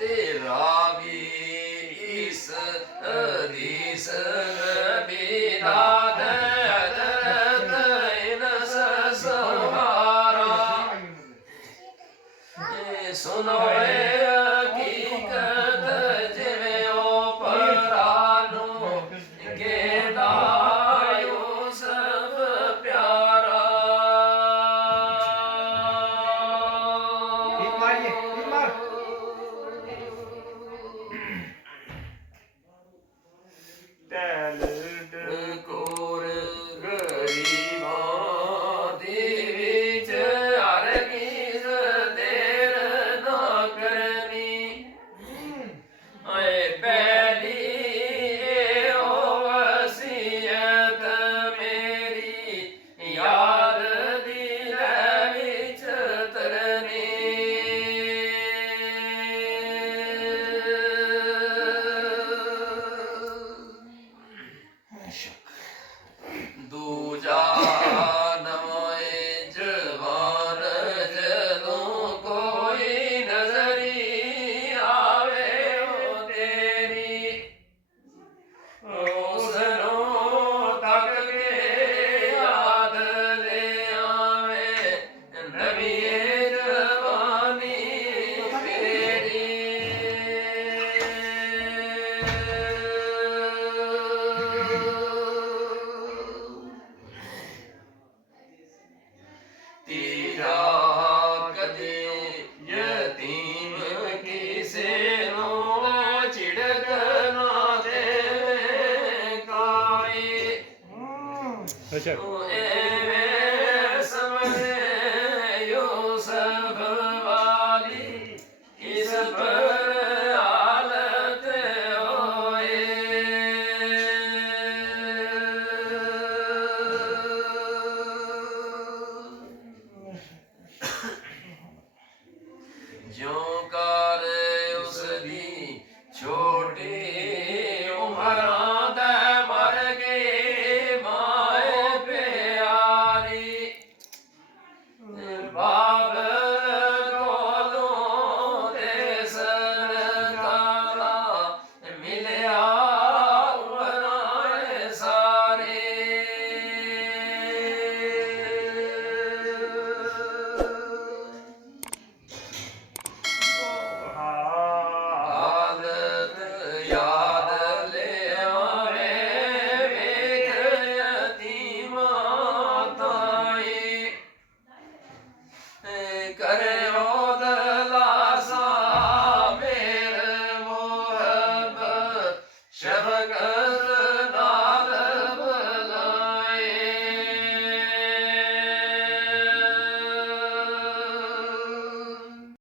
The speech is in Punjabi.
तेरा भी इस हदीस नबी दाद दर्द इनस सहारा सुनो हकीकत जिवें ओ परानो गेड़ा यूसुफ प्यारा ਕੋਰ ਗਰੀਬਾਂ ਦੇ ਵਿੱਚ ਹਰਗਿਜ਼ ਦੇਰ ਨਾ ਕਰਨੀ ਏ ਪਹਿਲੀ ਓ ਵਸੀਅਤ ਮੇਰੀ ਯਾਦ ਦਿਲ ਵਿੱਚ ਤਰਨੀ ਦੂਜਾ ਨਵੇਂ ਜਵਾਨ ਜਦੋਂ ਕੋਈ ਨਜ਼ਰੀ ਆਵੇ ਉਹ ਤੇਰੀ ਉਸ ਨੂੰ ਤੱਕ ਕੇ ਯਾਦ ਲੈ ਆਵੇ ਨਵੀਂ ਜਵਾਨੀ ਤੇਰਾ ਕਦੇ ਯਤੀਮ ਕਿਸੇ ਨੂੰ ਝਿੜਕ ਨਾ ਦੇਵੇ ਕਾਏ ਤੂੰ ਐਵੇਂ ਸਮਝੇ ਯੂਸੁਫ ਵਾਲੀ ਇਸ ਪਰ ਹਾਲਤ ਜੋ ਕਰ ਉਸ ਦੀ ਛੋ